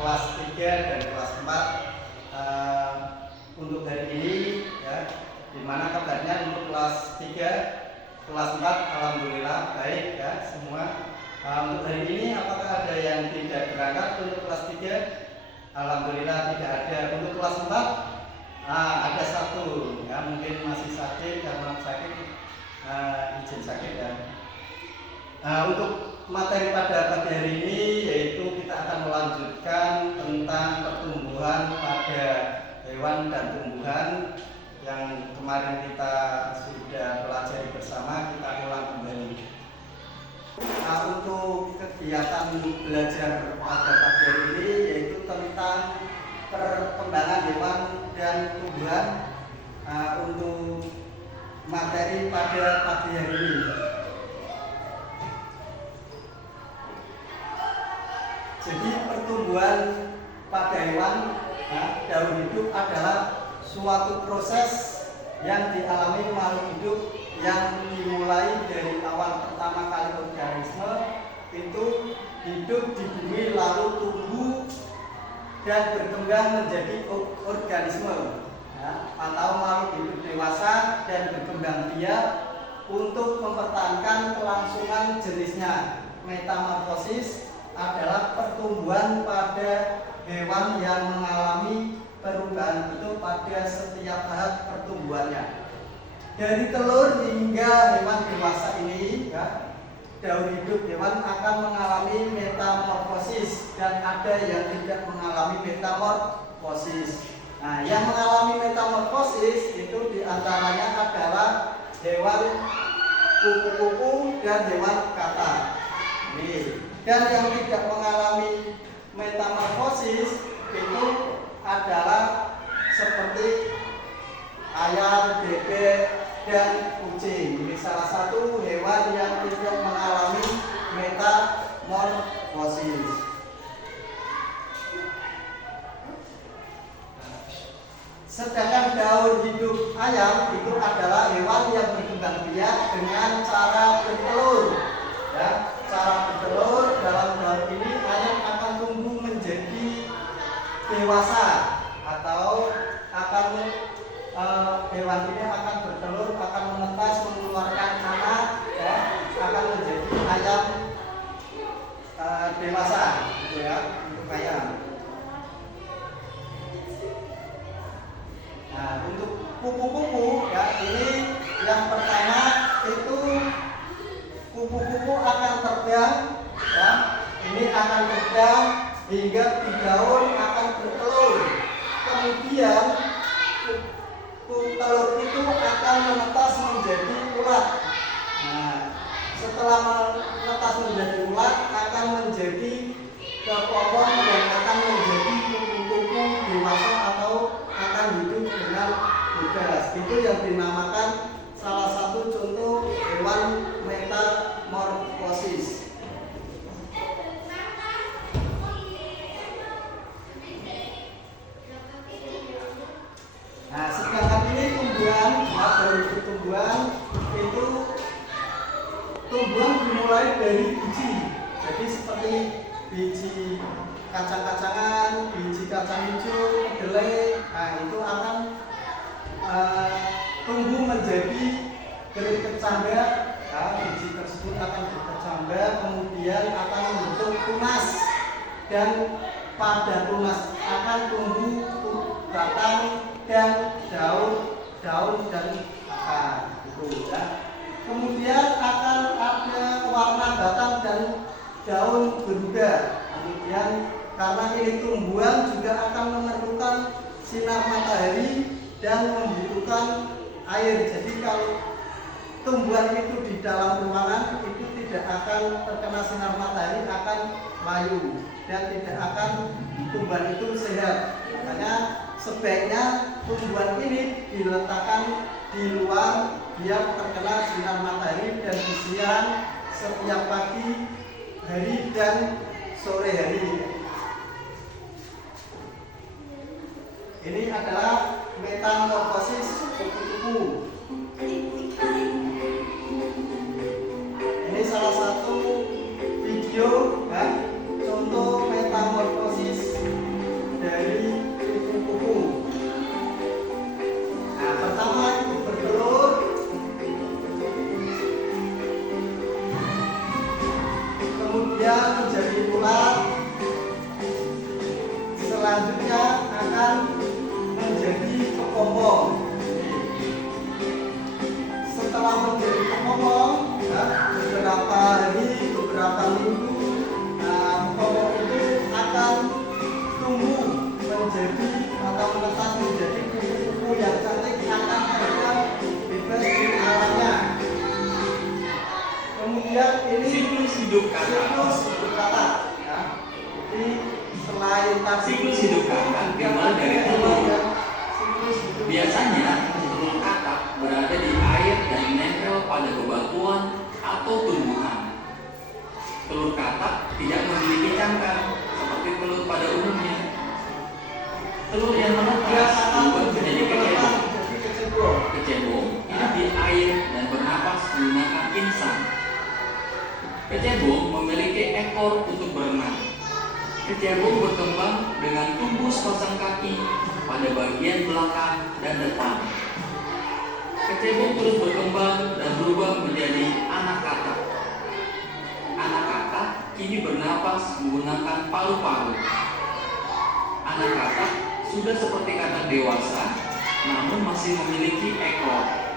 kelas 3 dan kelas 4 untuk hari ini ya, dimana kabarnya untuk kelas 3 kelas 4 alhamdulillah baik ya semua. Untuk hari ini apakah ada yang tidak berangkat untuk kelas 3? Alhamdulillah tidak ada. Untuk kelas 4 ada satu ya, mungkin masih sakit karena sakit, izin sakit ya. Untuk materi pada pagi hari ini yaitu kita akan melanjutkan tentang pertumbuhan pada hewan dan tumbuhan yang kemarin kita sudah pelajari bersama, kita ulang kembali. Untuk kegiatan belajar pada pagi hari ini yaitu tentang perkembangan hewan dan tumbuhan untuk materi pada pagi hari ini. Jadi pertumbuhan pada hewan daur hidup adalah suatu proses yang dialami makhluk hidup yang dimulai dari awal pertama kali organisme itu hidup di bumi lalu tumbuh dan berkembang menjadi organisme atau makhluk hidup dewasa dan berkembang biak untuk mempertahankan kelangsungan jenisnya. Metamorfosis adalah pertumbuhan pada hewan yang mengalami perubahan bentuk pada setiap tahap pertumbuhannya. Dari telur hingga hewan dewasa ini ya, daur hidup hewan akan mengalami metamorfosis dan ada yang tidak mengalami metamorfosis. Nah, yang mengalami metamorfosis itu diantaranya adalah hewan kupu-kupu dan hewan kata. Dan yang tidak mengalami metamorfosis itu adalah seperti ayam, bebek, dan kucing. Ini salah satu hewan yang tidak mengalami metamorfosis. Sedangkan daur hidup ayam itu adalah hewan yang berkembang biak dengan cara bertelur. Ya, cara bertelur dalam daur ini ayam akan tumbuh menjadi dewasa atau akan hewan ini akan bertelur, akan menetas, mengeluarkan anak ya, akan menjadi ayam dewasa gitu ya, untuk ayam. Nah, untuk kupu-kupu ya, ini yang pertama itu kupu-kupu akan terbang ya, ini akan terbang hingga di daun akan bertelur. Kemudian telur itu akan menetas menjadi ulat. Nah, setelah menetas menjadi ulat akan menjadi kepompong dan akan menjadi kupu-kupu dewasa atau akan hidup dengan bebas. Itu yang dinamakan salah satu contoh hewan metamorfosis. Nah, sedangkan ini tumbuhan, dari tumbuhan itu tumbuhan dimulai dari biji. Jadi seperti biji kacang-kacangan, biji kacang hijau, kedelai. Nah, itu akan tumbuh menjadi benih kecambah. Nah, biji tersebut akan berkecambah, kemudian akan membentuk tunas, dan pada tunas akan tumbuh batang dan daun dan akar gitu ya. Kemudian akan ada warna batang dan daun berubah. Kemudian karena ini tumbuhan juga akan memerlukan sinar matahari dan membutuhkan air. Jadi kalau tumbuhan itu di dalam ruangan itu tidak akan terkena sinar matahari, akan layu dan tidak akan tumbuhan itu sehat. Makanya sebaiknya tumbuhan ini diletakkan di luar biar terkena sinar matahari dan disiram setiap pagi hari dan sore hari. Ini adalah metamorfosis kupu-kupu. Ini salah satu video contoh metamorfosis kemudian menjadi ular, selanjutnya akan menjadi kepompong. Setelah menjadi kepompong, ya, beberapa hari, beberapa minggu, kepompong itu akan tumbuh menjadi atau menetas menjadi kupu-kupu yang cantik, akan terbang bebas di alamnya. Kemudian ini siklus hidup kata, ya. Jadi selain tadi siklus hidup kata dimulai dari telur. Biasanya telur katak berada di air dan menempel pada bebatuan atau tumbuhan. Telur katak tidak memiliki cangkang seperti telur pada umumnya. Telur yang menetas berubah menjadi kecebong. Kecebong hidup di air dan bernapas menggunakan insang. Kecebong memiliki ekor untuk berenang. Kecebong berkembang dengan tumbuh sepasang kaki pada bagian belakang dan depan. Kecebong terus berkembang dan berubah menjadi anak katak. Anak katak kini bernapas menggunakan paru-paru. Anak katak sudah seperti katak dewasa, namun masih memiliki ekor.